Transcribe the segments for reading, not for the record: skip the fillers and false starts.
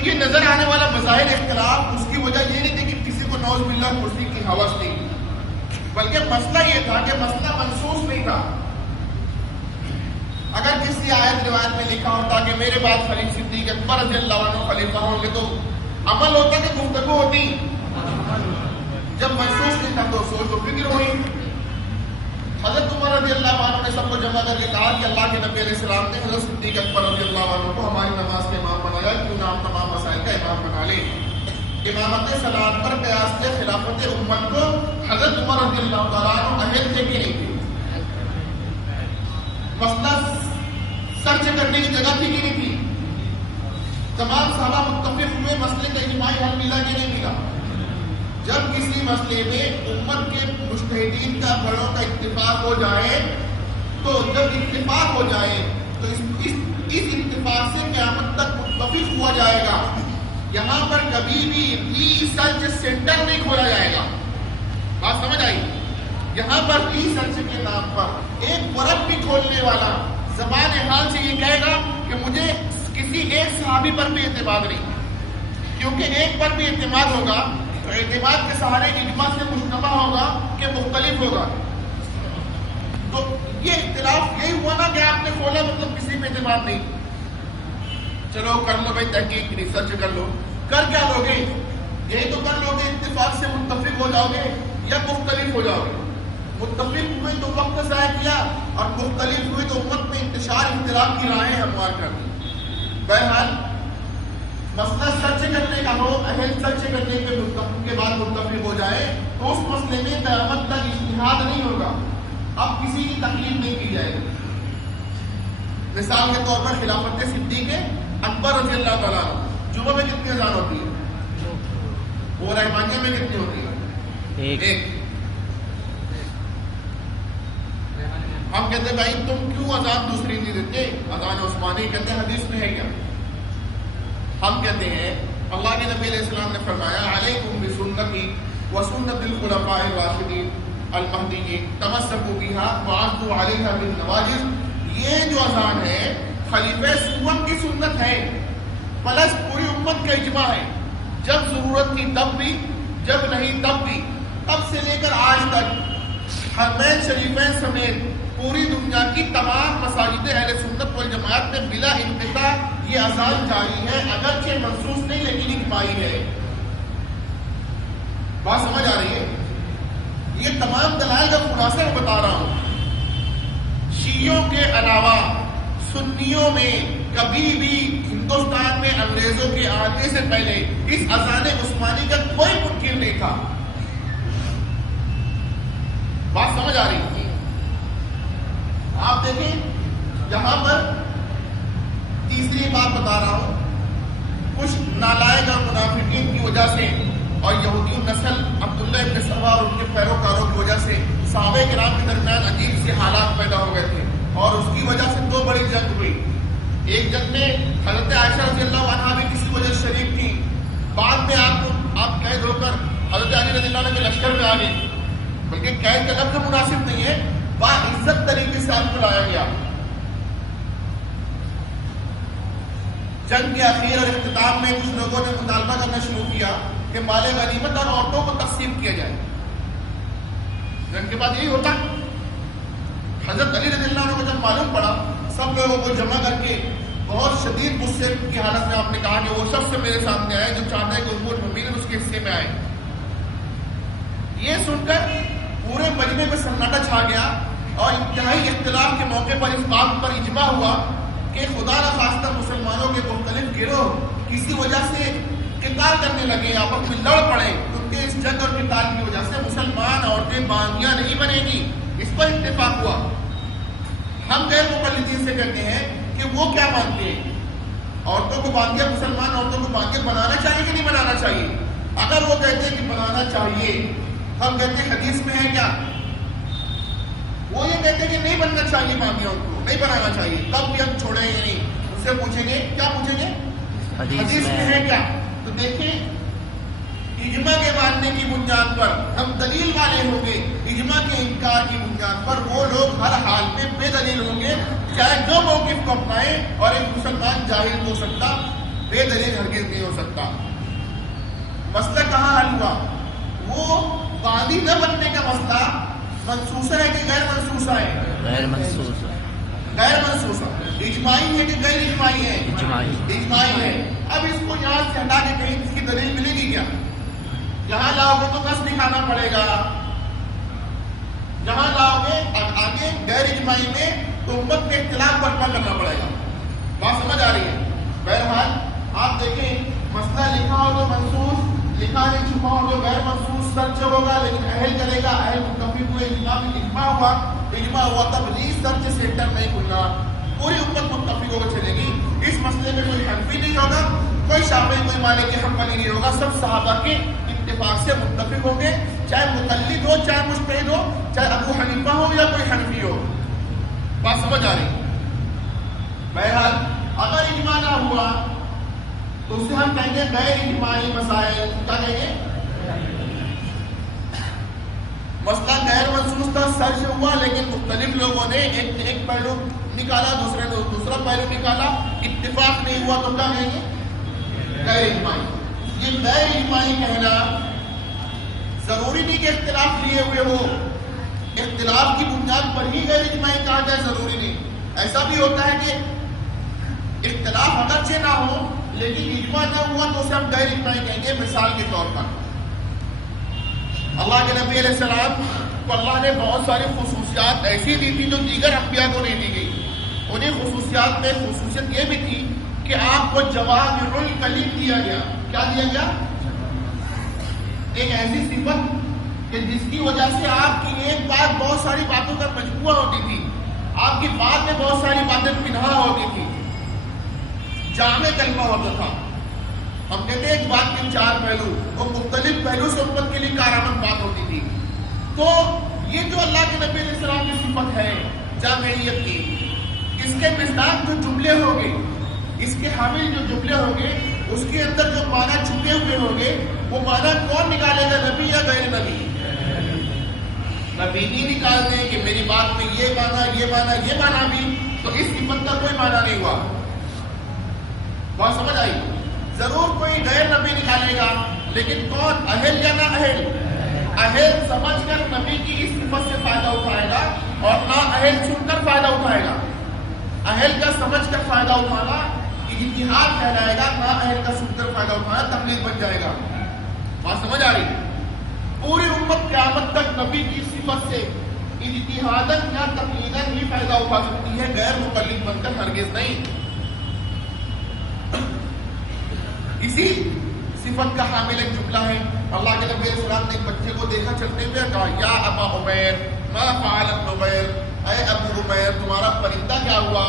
تو یہ نظر آنے والا مظاہر اختلاف اس کی وجہ یہ نہیں تھی کہ کسی کو نعوذ باللہ کرسی کی ہوس تھی، بلکہ مسئلہ یہ تھا کہ مسئلہ منسوخ نہیں تھا۔ اگر کسی آیت روایت میں لکھا ہوتا کہ میرے بعد خلیفہ صدیق اکبر رضی اللہ عنہ خلیفہ ہوں گے تو عمل ہوتا کہ گفتگو ہوتی؟ جب منسوخ نہیں تھا تو سوچ و فکر ہوئی۔ حضرت عمر رضی اللہ عنہ نے سب کو جمع کر کے کہا کہ اللہ کے نبی علیہ السلام نے حضرت صدیق اکبر رضی اللہ عنہ کو ہماری نماز کے امام بنایا، کیوں نہ ہم تمام مسائل کا امام بنا لیں۔ امامت صلاۃ پر قیاس سے خلافت امت کو حضرت عمر رضی اللہ تعالیٰ عنہ اہل تھے کہ نہیں تھے؟ مسئلہ سرچ کرنے کی جگہ تھی کہ نہیں تھی؟ تمام صحابہ متفق ہوئے، مسئلے کا اجماعی حل ملا کہ نہیں ملا؟ جب کسی مسئلے میں امت کے مجتہدین کا بڑوں کا اتفاق ہو جائے تو جب اتفاق ہو جائے تو اس اتفاق سے قیامت تک متفق ہوا جائے گا۔ یہاں پر کبھی بھی ریسرچ سینٹر نہیں کھولا جائے گا۔ بات سمجھ آئی؟ یہاں پر ریسرچ کے نام پر ایک ورق بھی کھولنے والا زبان حال سے یہ کہے گا کہ مجھے کسی ایک صحابی پر بھی اعتماد نہیں، کیونکہ ایک پر بھی اعتماد ہوگا تو اعتماد کے سہارے اجماع سے مجتمع ہوگا کہ مختلف ہوگا۔ تو یہ اختلاف یہی ہوا نا کہ آپ نے کھولا مطلب کسی پہ اعتماد نہیں۔ چلو کر لو بھائی تحقیق، ریسرچ کر لو، کر کیا لو گے؟ یہی تو کر لو گے اتفاق سے متفق ہو جاؤ گے یا مختلف ہو جاؤ گے۔ متفق ہوئے تو وقت ضائع کیا اور مختلف ہوئے تو امت میں انتشار اختلاف کی راہیں ہموار کر دی۔ بہرحال مسئلہ سرچ کرنے کا ہو، اہل سرچ کرنے کے بعد متفق ہو جائے تو اس مسئلے میں قیامت تک اجتہاد نہیں ہوگا، اب کسی کی تکلیف نہیں کی جائے گی۔ مثال کے طور پر خلافت صدیق اکبر رضی اللہ تعالیٰ عنہ، جمعہ میں کتنی اذان ہوتی ہے؟ وہ رحمانیہ میں کتنی ہوتی ہے؟ ایک۔ ہم کہتے ہیں بھائی تم کیوں اذان دوسری نہیں دیتے؟ اذان عثمانی، کہتے ہیں حدیث میں ہے کیا؟ ہم کہتے ہیں اللہ کے نبی علیہ السلام نے فرمایا علیکم بسنتی وسنت الخلفاء الراشدین المہدیین تمسکوا بها وعضوا علیہا بالنواجذ۔ یہ جو اذان ہے خلیفہ سوم کی سنت ہے، پلس پوری امت کا اجماع ہے، جب ضرورت تھی تب بھی، جب نہیں تب بھی، تب سے لے کر آج تک حرمین شریفین سمیت پوری دنیا کی تمام مساجد اہل سنت والجماعت میں بلا انقطاع یہ اذان جاری ہے، اگرچہ منسوخ نہیں لیکن اجماعی ہے۔ بات سمجھ آ رہی ہے؟ یہ تمام دلائل کا خلاصہ میں بتا رہا ہوں۔ شیعوں کے علاوہ سنیوں میں کبھی بھی ہندوستان میں انگریزوں کے آنے سے پہلے اس اذان عثمانی کا کوئی منکر نہیں تھا۔ بات سمجھ آ رہی ہے؟ آپ دیکھیں یہاں پر تیسری بات بتا رہا ہوں، کچھ نالائق اور منافقین کی وجہ سے اور یہودی نسل عبداللہ ابن سبا اور ان کے پیروکاروں کی وجہ سے صحابہ کرام کے درمیان عجیب سے حالات پیدا ہو گئے تھے، اور اس کی وجہ سے دو بڑی جنگ ہوئی۔ ایک جنگ میں حضرت عائشہ رضی اللہ عنہا بھی کسی وجہ سے شریک تھی، بعد میں آپ قید ہو کر حضرت علی رضی اللہ عنہ کے لشکر میں آ گئی، بلکہ قید کا لفظ مناسب نہیں ہے، باعزت طریقے سے آپ کو لایا گیا۔ جنگ کے اخیر اور اختتام میں کچھ لوگوں نے مطالبہ کرنا شروع کیا کہ مال غنیمت اور عورتوں کو تقسیم کیا جائے۔ جنگ کے بعد یہی ہوتا۔ حضرت علی رضی اللہ عنہ کو جب معلوم پڑا، سب لوگوں کو جمع کر کے بہت شدید غصے کی حالت میں آپ نے کہا کہ وہ شخص میرے سامنے آئے جو چاہتا ہے کہ ام المؤمنین اس کے حصے میں آئے۔ یہ سن کر پورے مجمع میں سناٹا چھا گیا اور انتہائی اختلاف کے موقع پر اس بات پر اجماع ہوا کہ خدا نخواستہ مسلمانوں کے مختلف گروہ کسی وجہ سے قتال کرنے لگے، آپس میں لڑ پڑے، ان کے اس جنگ اور قتال کی وجہ سے مسلمان عورتیں باندیاں نہیں بنیں گی، اس پر اتفاق ہوا۔ ہم غیر مقلدین سے کہتے ہیں کہ وہ کیا مانتے ہیں، عورتوں کو باندیاں، مسلمان عورتوں کو باندیاں بنانا چاہیے کہ نہیں بنانا چاہیے؟ اگر وہ کہتے ہیں کہ بنانا چاہیے، ہم کہتے ہیں حدیث میں ہے کیا؟ وہ یہ کہتے ہیں کہ نہیں بننا چاہیے، باندیاں ان کو نہیں بنانا چاہیے، تب بھی ہم چھوڑیں گے نہیں۔ ان سے پوچھیں گے کیا پوچھیں گے؟ حدیث میں ہے کیا؟ تو دیکھیں اجماع کے ماننے کی بنیاد پر ہم دلیل والے ہوں گے، اجماع کے انکار کی بنیاد پر وہ لوگ ہر حال میں بے دلیل ہوں گے، چاہے جو موقف کو اپنائیں، اور ایک مسلمان جاہل ہو سکتا بے دلیل ہرگز نہیں ہو سکتا. مسئلہ کہاں حل ہوا؟ وہ قاضی نہ بننے کا مسئلہ منسوسہ ہے کہ غیر منسوسہ ہے؟ غیر منسوس. غیر منسوسہ. اجماعی ہے کہ غیر اجماعی ہے؟ اجماعی ہے. اب اس کو یہاں سے ہٹا کے کہیں اس کی دلیل ملے گی کیا؟ جہاں لاؤ گے تو کس دکھانا پڑے گا. جہاں لاؤ گے آگے غیر اجماعی میں تو امت کے اختلاف برپا کرنا پڑے گا. بات سمجھ آ رہی ہے؟ بہرحال آپ دیکھیں مسئلہ لکھا ہو تو منسوس، لکھا نہیں چھپا ہو تو غیر منسوس سرچ ہوگا، لیکن اہل کرے گا. اہل متفق ہوئے، اجماع ہوا تب ری سرچ سینٹر نہیں کھلنا. پوری امت متفق ہو کر چلے گی. اس مسئلے میں کوئی حنفی نہیں ہوگا، کوئی شافعی، کوئی مالکی حنبلی نہیں ہوگا. سب صحابہ کے اتفاق سے متفق ہوں گے، چاہے مقلد ہو، چاہے مجتہد ہو، چاہے ابو حنیفہ ہو یا کوئی حنفی ہو. بات سمجھ آ رہی؟ بہرحال اگر اجماع نہ ہوا تو اسے ہم کہیں گے غیر اجماعی مسائل. کیا کہیں گے؟ مسئلہ غیر منسوس تھا، سرچ ہوا، لیکن مختلف لوگوں نے ایک پہلو نکالا، دوسرے نے دوسرا پہلو نکالا، اتفاق نہیں ہوا تو کیا کہیں گے؟ غیر اجماعی. یہ غیر اجماعی کہنا ضروری نہیں کہ اختلاف لیے ہوئے ہو. اختلاف کی بنیاد پر ہی غیر اجماعی کہا جائے ضروری نہیں. ایسا بھی ہوتا ہے کہ اختلاف اگرچہ نہ ہو لیکن اجماع نہ ہوا تو اسے ہم غیر اجماعی کہیں گے. مثال کے طور پر اللہ کے نبی علیہ السلام کو اللہ نے بہت ساری خصوصیات ایسی دی تھی جو دیگر انبیاء کو نہیں دی گئی. انہیں خصوصیات میں خصوصیت یہ بھی تھی کہ آپ کو جوامع الکلم دیا گیا. کیا دیا گیا؟ ایک ایسی صفت کہ جس کی وجہ سے آپ کی ایک بات بہت ساری باتوں کا مجموعہ ہوتی تھی. آپ کی بات میں بہت ساری باتیں پنہا ہوتی تھی. جامع کلمہ ہوتا تھا. ہم کہتے ہیں ایک بات کے چار پہلو، وہ مختلف پہلو سے امت کے لیے کارآمد بات ہوتی تھی. تو یہ جو اللہ کے نبی علیہ السلام کی صفت ہے جامعیت کی، اس کے مصداق جو جملے ہوں گے، اس کے حامل جو جملے ہوں گے، اس کے اندر جو معنی چھپے ہوئے ہوں گے، وہ معنی کون نکالے گا؟ نبی یا غیر نبی؟ نبی نہیں نکال دیں کہ میری بات میں یہ معنی، یہ معنی، یہ معنی بھی، تو اس صفت کا کوئی معنی نہیں ہوا. بات سمجھ آئی؟ ضرور کوئی غیر نبی نکالے گا، لیکن کون؟ اہل یا نہ اہل؟ اہل سمجھ کر نبی کی اس صفت سے فائدہ اٹھائے گا اور نہ اہل سن کر فائدہ اٹھائے گا. اہل کا سمجھ کر فائدہ اٹھانا اجتہاد کہلائے گا، نہ اہل کا سن کر فائدہ اٹھانا تقلید بن جائے گا. بات سمجھ آ رہی؟ پوری امت قیامت تک نبی کی صفت سے اجتہاداً یا تقلیداً ہی فائدہ اٹھا سکتی ہے، غیر مقلد بن کر ہرگز نہیں. اسی صفت کا حامل ایک جملہ ہے. اللہ کے نبی علیہ السلام نے ایک بچے کو دیکھا چلتے ہوئے، کہا یا ابا عمیر ما فعل ابن عمیر، اے ابو عمیر تمہارا پرندہ کیا ہوا؟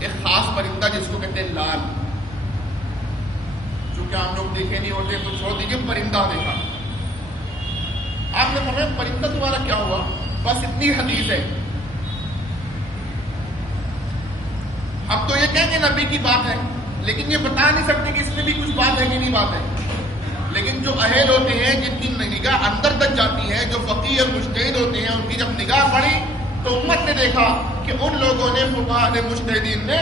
ایک خاص پرندہ جس کو کہتے ہیں لال. چونکہ آپ لوگ دیکھے نہیں ہوتے تو چھوڑ دیجیے، پرندہ دیکھا. آپ نے فرمایا پرندہ تمہارا کیا ہوا؟ بس اتنی حدیث ہے. اب تو یہ کہیں گے نبی کی بات ہے، لیکن یہ بتا نہیں سکتے کہ اس میں بھی کچھ بات ہے کہ نہیں بات ہے. لیکن جو اہل ہوتے ہیں، جن کی نگاہ اندر تک جاتی ہے، جو فقیہ اور مجتہد ہوتے ہیں، ان کی جب نگاہ پڑی تو امت نے دیکھا کہ ان لوگوں نے، فقہاء نے، مجتہدین نے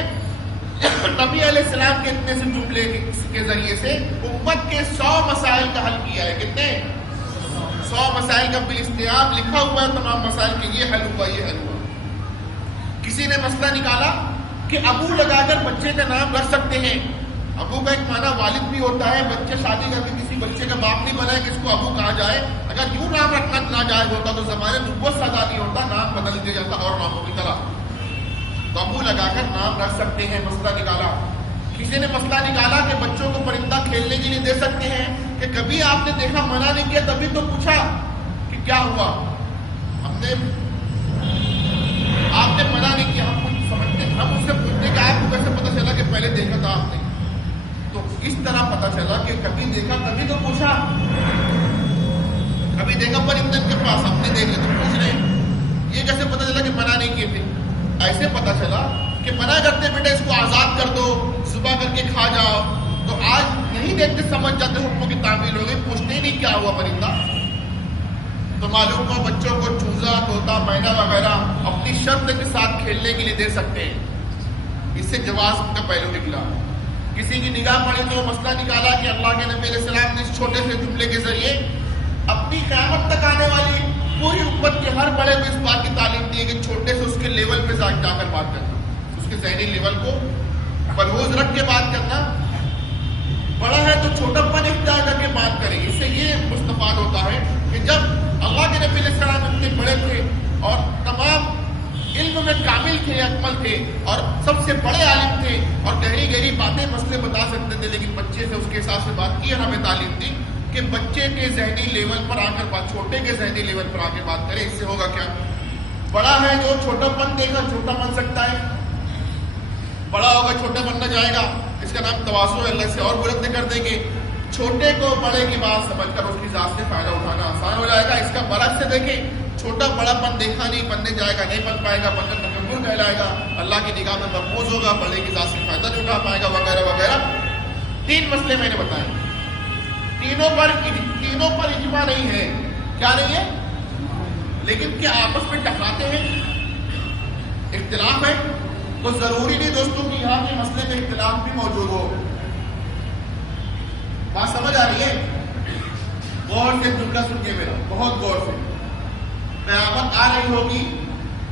نبی علیہ السلام کے اتنے سے جملے کے ذریعے سے امت کے 100 مسائل کا حل کیا ہے. کتنے؟ 100 مسائل کا بالاستیعاب لکھا ہوا ہے، تمام مسائل کے یہ حل ہوا، یہ حل ہوا. کسی نے مسئلہ نکالا کہ ابو لگا کر بچے کا نام رکھ سکتے ہیں. ابو کا ایک معنی والد بھی ہوتا ہے. بچے شادی کر کے کسی بچے کا باپ نہیں بنا ہے کہ اس کو ابو کہا جائے. اگر یوں نام رکھنا ناجائز ہوتا تو زمانے نبوت سے آزادی ہوتا، نام بدل دیا جاتا اور ناموں کی طرح. تو ابو لگا کر نام رکھ سکتے ہیں. مسئلہ نکالا. کسی نے مسئلہ نکالا کہ بچوں کو پرندہ کھیلنے کے لیے دے سکتے ہیں، کہ کبھی آپ نے دیکھا منع نہیں کیا، تبھی تو پوچھا کہ کیا ہوا. ہم نے، آپ نے منع نہیں کیا، ہم کچھ سمجھتے، ہم اس سے پوچھتے کہ آپ کو کیسے پتا چلا کہ پہلے دیکھا تھا آپ نے؟ تو اس طرح پتا چلا کہ کبھی دیکھا تبھی تو پوچھا. کبھی دیکھا پرندے کے پاس، ہم نے دیکھے تو پوچھ رہے ہیں. یہ کیسے پتا چلا کہ منع نہیں کیے تھے؟ ایسے پتا چلا کہ منع کرتے بیٹے اس کو آزاد کر دو، صبح کر کے کھا جاؤ. تو آج نہیں دیکھتے سمجھ جاتے، حکموں کی تعمیل ہو گئی، پوچھتے ہی نہیں کیا ہوا پرندہ. تو معلوم ہو بچوں کو چوزا، طوطا، مینا وغیرہ اپنی شرط کے ساتھ کھیلنے کے لیے دے سکتے ہیں. اس سے جواز کا پہلو نکلا. کسی کی نگاہ پڑی تو مسئلہ نکالا کہ اللہ کے نبی علیہ السلام نے اس چھوٹے سے جملے کے ذریعے اپنی قیامت تک آنے والی پوری امت کے ہر بڑے کو اس بات کی تعلیم دی ہے کہ چھوٹے سے اس کے لیول پہ جا کر بات کرنا، اس کے ذہنی لیول کو ملحوظ رکھ کے بات کرنا، بڑا ہے تو چھوٹا پن اختیار کر کے بات کریں۔ اس سے یہ مستفاد ہوتا ہے کہ جب اللہ کے نبی علیہ السلام اتنے بڑے تھے اور تمام علم میں کامل تھے، اکمل تھے اور سب سے بڑے عالم تھے اور گہری گہری باتیں مسئلے بتا سکتے تھے، لیکن بچے سے اس کے حساب سے بات کی اور ہمیں تعلیم دی کہ بچے کے ذہنی لیول پر آ کر بات، چھوٹے کے ذہنی لیول پر آ کے بات کریں۔ اس سے ہوگا کیا؟ بڑا ہے جو چھوٹا پن دے گا چھوٹا بن سکتا ہے، بڑا ہوگا چھوٹا بننا جائے گا، اس کا نام تواضع ہے، اللہ سے اور بلند کر دیں گے۔ چھوٹے کو بڑے کی بات سمجھ کر اس کی ذات سے فائدہ اٹھانا آسان ہو جائے گا۔ اس کا برعکس سے دیکھیں، چھوٹا بڑا پن دیکھا نہیں، بننے جائے گا نہیں بن پائے گا، بننے تکبر کہلائے گا، اللہ کی نگاہ میں محفوظ ہوگا، بڑے کی ذات سے فائدہ نہیں اٹھا پائے گا، وغیرہ وغیرہ۔ 3 مسئلے میں نے بتائے، تینوں پر اجماع نہیں ہے۔ کیا نہیں ہے؟ لیکن کیا آپس میں ٹکراتے ہیں، اختلاف ہے؟ تو ضروری نہیں دوستوں کہ یہاں کے مسئلے میں اختلاف بھی موجود ہو۔ بات سمجھ آ رہی ہے؟ غور سے جملہ سنیے میرا، بہت غور سے۔ قیامت آ رہی ہوگی،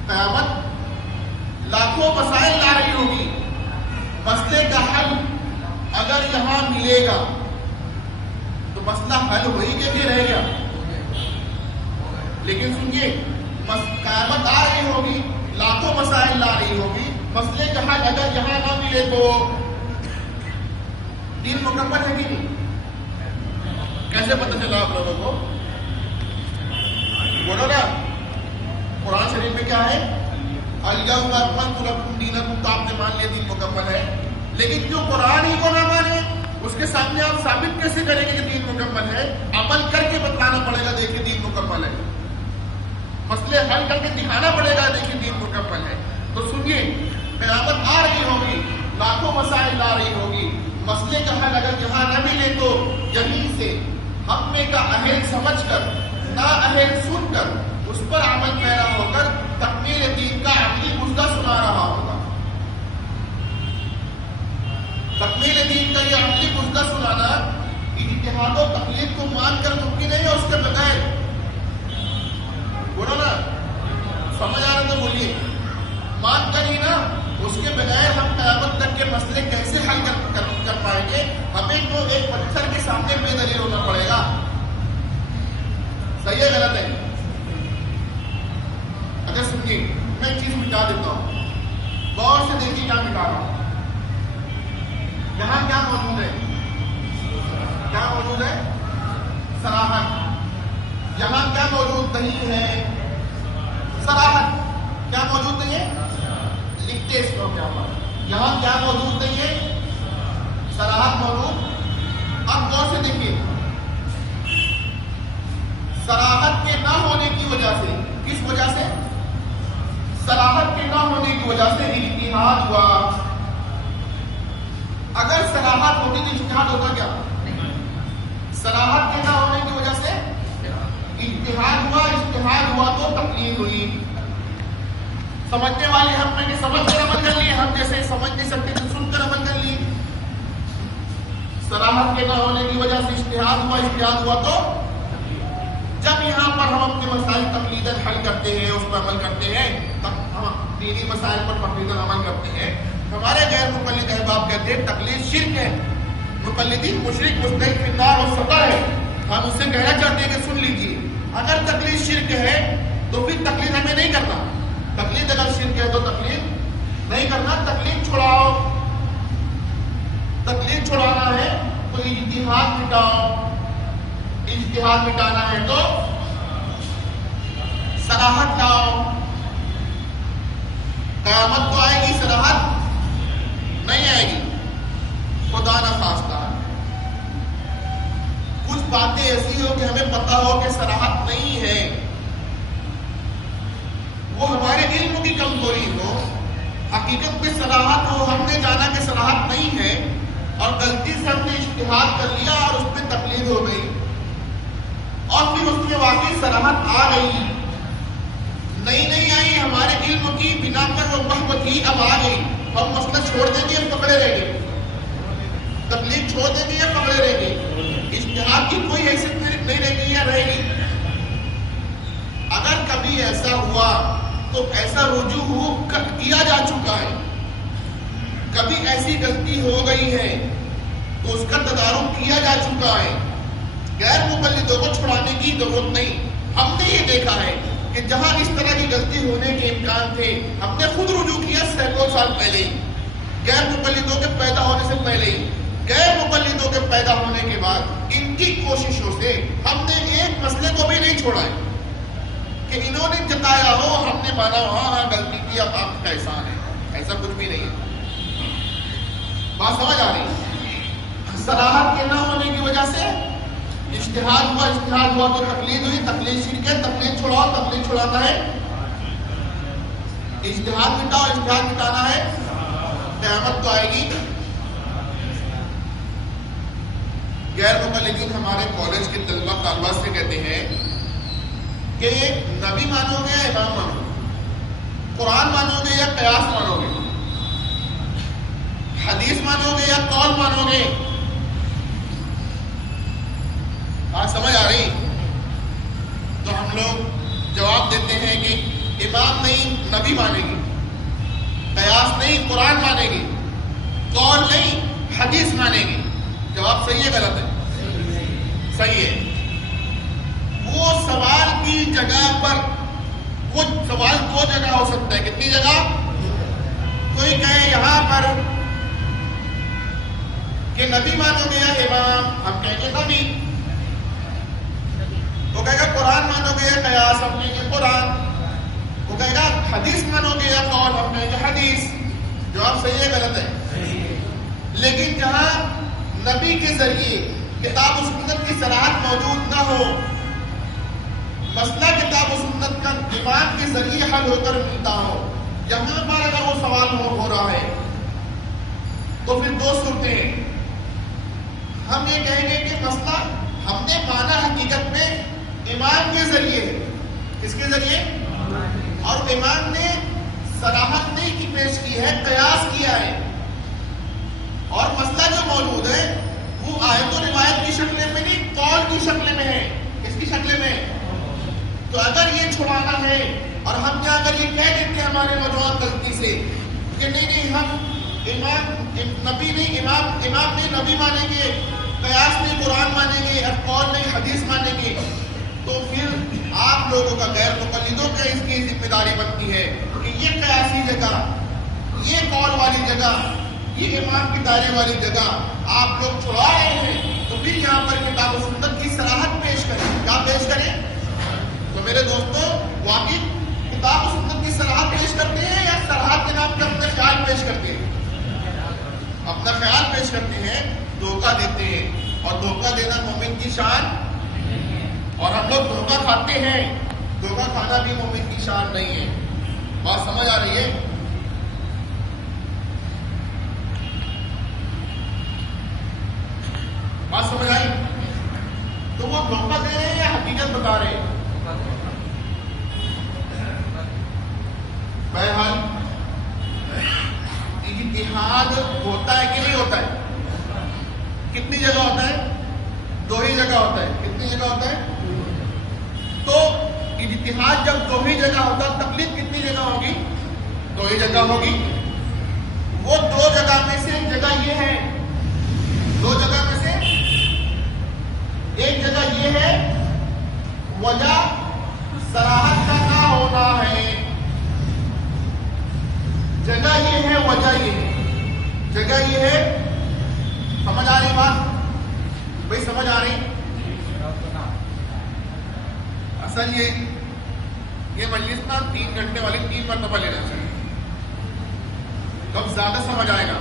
قیامت لاکھوں مسائل لا رہی ہوگی، مسئلے کا حل اگر یہاں ملے گا تو مسئلہ حل ہوئی کہ رہے گا؟ لیکن سنیے، قیامت آ رہی ہوگی، لاکھوں مسائل لا رہی ہوگی، مسئلے کا حل اگر یہاں نہ ملے تو دین مکمل ہے کہ نہیں؟ کیسے پتہ چلا آپ لوگوں کو؟ بولو نا، قرآن شریف میں کیا ہے؟ الیوم اکملت لکم دینکم، تو آپ نے مان لیا دین مکمل ہے، لیکن جو قرآن ہی کو نہ مانے اس کے سامنے آپ ثابت کیسے کریں گے کہ دین مکمل ہے؟ عمل کر کے بتانا پڑے گا، دیکھیں دین مکمل ہے، مسئلے حل کر کے دکھانا پڑے گا، دیکھیں دین مکمل ہے۔ تو سنیے، قیامت آ رہی ہوگی، لاکھوں مسائل لا رہی ہوگی، مسئلے کا حل اگر جہاں نہ ملے تو یہیں سے حق میں کا اہل سمجھ کر، نا اہل سن کر، اس پر عمل پیرا ہو کر تکمیل دین کا عملی مژدہ سنا رہا ہوگا۔ تکمیل دین کا یہ عملی مژدہ سنانا اجتہاد و تقلید کو مان کر ممکن نہیں ہے، اس کے بغیر۔ بولو نا، سمجھ آ رہا تو بولیے، مان کر ہی نا، اس کے بغیر ہم قیامت تک کے مسئلے کیسے حل کر پائیں گے؟ ہمیں تو ایک پتھر کے سامنے بے دلیل ہونا پڑے گا۔ صحیح ہے غلط ہے؟ اگر سنیے، میں ایک چیز مٹا دیتا ہوں، غور سے دیکھیے کیا مٹا رہا ہوں۔ یہاں کیا موجود ہے؟ کیا موجود ہے؟ صراحت۔ یہاں کیا موجود نہیں ہے؟ صراحت۔ کیا موجود نہیں ہے؟ لکھتے اس کو کیا ہوا؟ یہاں کیا موجود نہیں ہے؟ صراحت موجود۔ اب غور سے دیکھیے، صراحت کے نہ ہونے کی وجہ سے، کس وجہ سے؟ صراحت کے نہ ہونے کی وجہ سے اجتہاد ہوا۔ اگر صراحت ہوتی تو اجتہاد ہوتا کیا؟ صراحت کے نہ ہونے کی وجہ سے اجتہاد ہوا، اجتہاد ہوا تو تقلید ہوئی۔ سمجھنے والے ہم نے کہ سمجھ کر عمل کر لیے، ہم جیسے سمجھ نہیں سکتے تو سن کر عمل کر لیے۔ صراحت کے نہ ہونے کی وجہ سے اجتہاد ہوا، اجتہاد ہوا تو جب یہاں پر ہم اپنے مسائل تقلیداً حل کرتے ہیں، اس پر عمل کرتے ہیں، ہم دینی مسائل پر تقلیداً عمل کرتے ہیں، ہمارے غیر مقلد احباب کہتے ہیں تقلید شرک ہے، مقلدین مشرک مستحق فی النار اور سقر ہے۔ ہم اس سے کہنا چاہتے ہیں کہ سن لیجیے، اگر تقلید شرک ہے تو پھر تقلید ہمیں نہیں کرنا۔ تقلید اگر شرک ہے تو تقلید نہیں کرنا، تقلید چھڑاؤ۔ تقلید چھڑانا ہے تو اجتہاد مٹاؤ، اجتہاد مٹانا ہے تو صراحت لاؤ۔ قیامت تو آئے گی، صراحت نہیں آئے گی، خدا نہ خواستہ۔ کچھ باتیں ایسی ہو کہ ہمیں پتا ہو کہ صراحت نہیں ہے، وہ ہمارے علم کی کمزوری ہو، حقیقت میں صراحت ہو، ہم نے جانا کہ صراحت نہیں ہے اور غلطی سے ہم نے اجتہاد کر لیا اور اس پہ تقلید ہو گئی، اور پھر اس میں واقعی صراحت آ گئی، نہیں آئی، ہمارے علم کی بنا پر وہ وہم تھی، اب آ گئی، ہم مسئلہ چھوڑ دیں گے، ہم پکڑے رہ گئے۔ تقلید چھوڑ دیں گے یا پکڑے رہیں گے؟ اجتہاد کی کوئی حیثیت نہیں رہے گی یا رہے گی؟ اگر کبھی ایسا ہوا تو ایسا رجوع کیا جا چکا ہے، کبھی ایسی غلطی ہو گئی ہے تو اس کا تدارک کیا جا چکا ہے، غیر مقلدوں کو چھڑانے کی ضرورت نہیں۔ ہم نے یہ دیکھا ہے کہ جہاں اس طرح کی غلطی ہونے کے امکان تھے ہم نے خود رجوع کیا سینکڑوں سال پہلے ہی، غیر مقلدوں کے پیدا ہونے سے پہلے ہی۔ غیر مقلدوں کے پیدا ہونے کے بعد ان کی کوششوں سے ہم نے ایک مسئلے کو بھی نہیں چھوڑا ہے کہ انہوں نے جتایا ہو ہم نے مانا ہاں غلطی کی، اب آپ کا احسان ہے، ایسا کچھ بھی نہیں ہے۔ بات سمجھ آ رہی؟ صلاحت کے نہ ہونے کی وجہ سے اجتہاد ہوا تو تقلید ہوئی، تقلید شرک ہے، تقلید چھڑاؤ، تقلید چھڑانا ہے، اجتہاد مٹاؤ، اجتہاد مٹانا ہے، قیامت تو آئے گی۔ غیر مقلدین ہمارے کالج کے طلبہ سے کہتے ہیں کہ نبی مانو گے یا امام مانو گے، قرآن مانو گے یا قیاس مانو گے، حدیث مانو گے یا قول مانو گے؟ بات سمجھ آ رہی؟ تو ہم لوگ جواب دیتے ہیں کہ امام نہیں نبی مانے گی، قیاس نہیں قرآن مانے گی، قول نہیں حدیث مانے گی۔ جواب صحیح ہے غلط ہے؟ صحیح ہے۔ وہ سوال کی جگہ پر وہ سوال دو جگہ ہو سکتا ہے، کتنی جگہ؟ کوئی کہے یہاں پر کہ نبی مانو گے یا امام، ہم کہیں گے نبی۔ وہ کہے گا قرآن مانو گے یا قیاس، ہم کہیں گے قرآن۔ وہ کہے گا حدیث مانو گے یا قول، ہم کہیں گے حدیث۔ جواب صحیح ہے غلط ہے؟ لیکن جہاں نبی کے ذریعے کتاب و سنت کی صراحت موجود نہ ہو، مسئلہ کتاب و سنت کا امام کے ذریعے حل ہو کر ملتا ہو، یہاں پر اگر وہ سوال ہو رہا ہے تو پھر دو صورتیں ہیں۔ ہم یہ کہیں گے کہ مسئلہ ہم نے مانا حقیقت میں امام کے ذریعے، کس کے ذریعے؟ اور امام نے صراحت نہیں کی پیش کی ہے، قیاس کیا ہے، اور مسئلہ جو موجود ہے وہ آیت و روایت کی شکل میں نہیں قول کی شکل میں ہے۔ کس کی شکل میں؟ تو اگر یہ چھڑانا ہے اور ہم نے اگر یہ کہہ دیتے ہیں ہمارے نوجوان غلطی سے کہ نہیں ہم امام نبی نہیں امام نہیں نبی مانیں گے، قیاس نہیں قرآن مانیں گے، قول نہیں حدیث مانیں گے، تو پھر آپ لوگوں کا غیر مقلدوں کا اس کی ذمہ داری بنتی ہے کہ یہ قیاسی جگہ، یہ قول والی جگہ، یہ امام کی دائرے والی جگہ آپ لوگ چھڑا رہے ہیں، تو پھر یہاں پر کتاب و سنت کی صراحت پیش کریں۔ کیا پیش کریں؟ تو میرے دوستوں واقعی کتاب و سنت کی صراحت پیش کرتے ہیں یا صراحت کے نام پہ اپنا خیال پیش کرتے ہیں؟ اپنا خیال پیش کرتے ہیں، دھوکہ دیتے ہیں، اور دھوکہ دینا مومن کی شان، اور ہم لوگ دھوکہ کھاتے ہیں، دھوکہ کھانا بھی مومن کی شان نہیں ہے۔ بات سمجھ آ رہی ہے؟ بات سمجھ آئی؟ تو وہ دھوکہ دے رہے ہیں یا حقیقت بتا رہے ہیں؟ بہرحال اجتہاد ہوتا ہے کہ نہیں ہوتا ہے؟ کتنی جگہ ہوتا ہے؟ دو ہی جگہ ہوتا ہے۔ کتنی جگہ ہوتا ہے؟ تو اجتہاد جب دو ہی جگہ ہوتا ہے، تقلید کتنی جگہ ہوگی؟ دو ہی جگہ ہوگی۔ وہ دو جگہ میں سے جگہ یہ ہے، دو جگہ میں سے ایک جگہ یہ ہے وجہ صراحت کا نہ ہونا ہے، جگہ یہ ہے وجہ یہ ہے، جگہ یہ ہے۔ سمجھ آ رہی بات؟ بھائی سمجھ آ رہی؟ اصل یہ مجلس نا 3 گھنٹے والی 3 مرتبہ لینا چاہیے، تب زیادہ سمجھ آئے گا،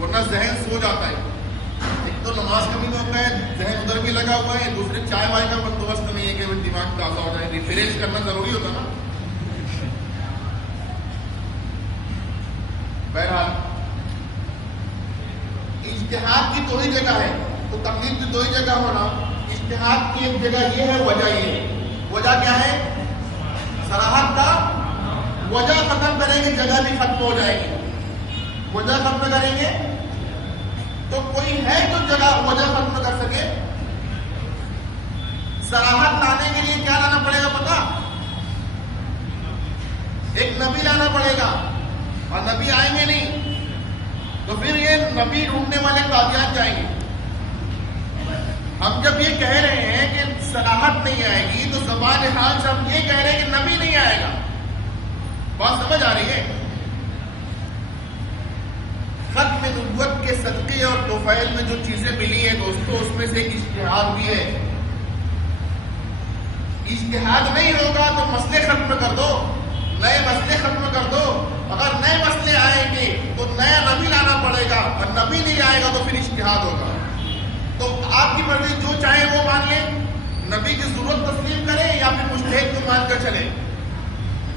ورنہ ذہن سو جاتا ہے۔ ایک تو نماز کا بھی موقع ہے، ذہن ادھر بھی لگا ہوا ہے، دوسرے چائے وائے کا بندوبست نہیں ہے کہ دماغ تازہ ہو جائے، ریفریش کرنا ضروری ہوتا نا۔ بہرحال اجتہاد کی دو ہی جگہ ہے، تو تقلید کی دو ہی جگہ ہونا۔ اجتہاد کی ایک جگہ یہ ہے، وجہ یہ ہے۔ وجہ کیا ہے؟ صراحت کا وجہ ختم کریں گے، جگہ بھی ختم ہو جائے گی۔ وجہ ختم کریں گے تو کوئی ہے جو جگہ وجہ ختم کر سکے؟ صراحت لانے کے لیے کیا لانا پڑے گا پتا؟ ایک نبی لانا پڑے گا، اور نبی آئیں گے نہیں تو پھر یہ نبی ڈھونڈنے والے قادیان جائیں گے۔ ہم جب یہ کہہ رہے ہیں کہ صراحت نہیں آئے گی تو زبان حال سے ہم یہ کہہ رہے ہیں کہ نبی نہیں آئے گا۔ بات سمجھ آ رہی ہے؟ ختم نبوت کے صدقے اور توفیل میں جو چیزیں ملی ہیں دوستو، اس میں سے ایک اجتہاد بھی ہے۔ اجتہاد نہیں ہوگا تو مسئلے ختم کر دو، نئے مسئلے ختم کر دو۔ اگر نئے مسئلے آئیں گے تو نیا نبی لانا پڑے گا، اور نبی نہیں آئے گا تو پھر اجتہاد ہوگا۔ تو آپ کی مرضی، جو چاہے وہ مان لیں، نبی کی ضرورت تسلیم کریں یا پھر مجتہد کو مان کر چلیں۔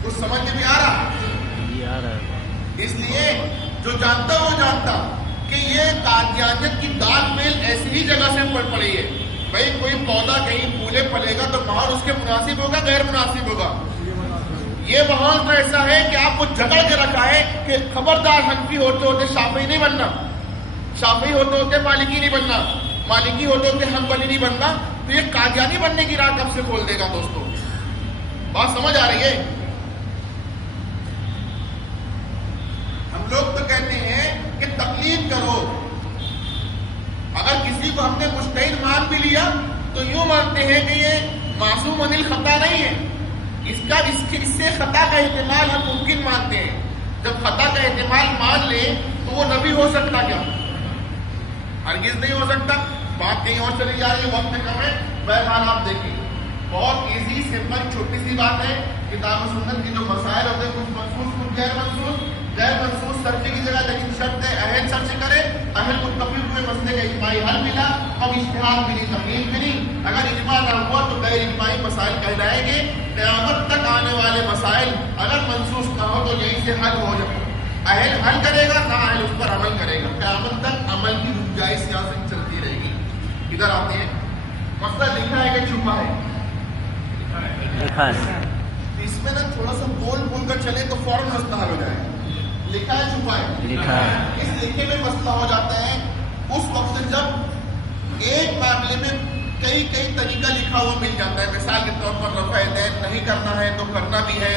کچھ سمجھ میں آ رہا؟ اس لیے جو جانتا وہ جانتا کہ یہ قادیانیت کی داغ میل ایسی ہی جگہ سے پڑی ہے۔ بھائی کوئی پودا کہیں پھولے پھلے گا تو ماحول اس کے مناسب ہوگا، غیر مناسب ہوگا۔ یہ ماحول تو ایسا ہے کہ آپ کو جگہ کے رکھا ہے کہ خبردار حنفی ہوتے ہوتے شافعی نہیں بننا، شافعی ہوتے ہوتے مالکی نہیں بننا، مالکی ہوتے ہوتے حنبلی نہیں بننا۔ تو یہ قادیانی بننے کی راہ کب سے کھول دے گا دوستو؟ بات سمجھ آ رہی ہے؟ ہم لوگ تو کہتے ہیں کہ تقلید کرو۔ اگر کسی کو ہم نے مجتہد مان بھی لیا تو یوں مانتے ہیں کہ یہ معصوم عن الخطا نہیں ہے، اس سے خطا کا احتمال ہم ممکن مانتے ہیں۔ جب خطا کا احتمال مان لیں تو وہ نبی ہو سکتا کیا؟ ہرگز نہیں ہو سکتا۔ بات کہیں اور چلی جا رہی ہے، وقت کم ہے۔ بہرحال آپ دیکھیں، بہت ایزی سمپل چھوٹی سی بات ہے۔ کتاب و سنت کے جو مسائل ہوتے ہیں، کچھ منسوخ کچھ غیر منسوخ، غیر منسوخ سرچ کی جگہ لیکن شرط ہے اہل سرچ کرے، اہل متفق ہوئے مسئلے کا اجماعی حل ملا، اب اجتہاد ملی، تقلید ملی۔ اگر اجماع نہ ہوا تو غیر اجماعی مسائل کہلائیں گے۔ قیامت تک آنے والے مسائل اگر منسوخ نہ ہو تو یہیں سے حل ہو جائے، اہل حل کرے گا، نہ اہل اس پر عمل کرے گا۔ قیامت تک عمل کی گنجائش سیاست چلتی رہے گی۔ ادھر آتے ہیں، مسئلہ لکھا ہے کہ چھپا ہے؟ لکھا ہے۔ اس میں نا تھوڑا سا بول کر چلے تو فوراً مسئلہ حل ہو جائے گا۔ لکھا ہے چھپا ہے؟ لکھا ہے۔ اس لکھے میں مسئلہ ہو جاتا ہے اس وقت جب ایک معاملے میں کئی طریقہ لکھا ہوا مل جاتا ہے۔ مثال کے طور پر رفع دین نہیں کرنا ہے تو کرنا بھی ہے،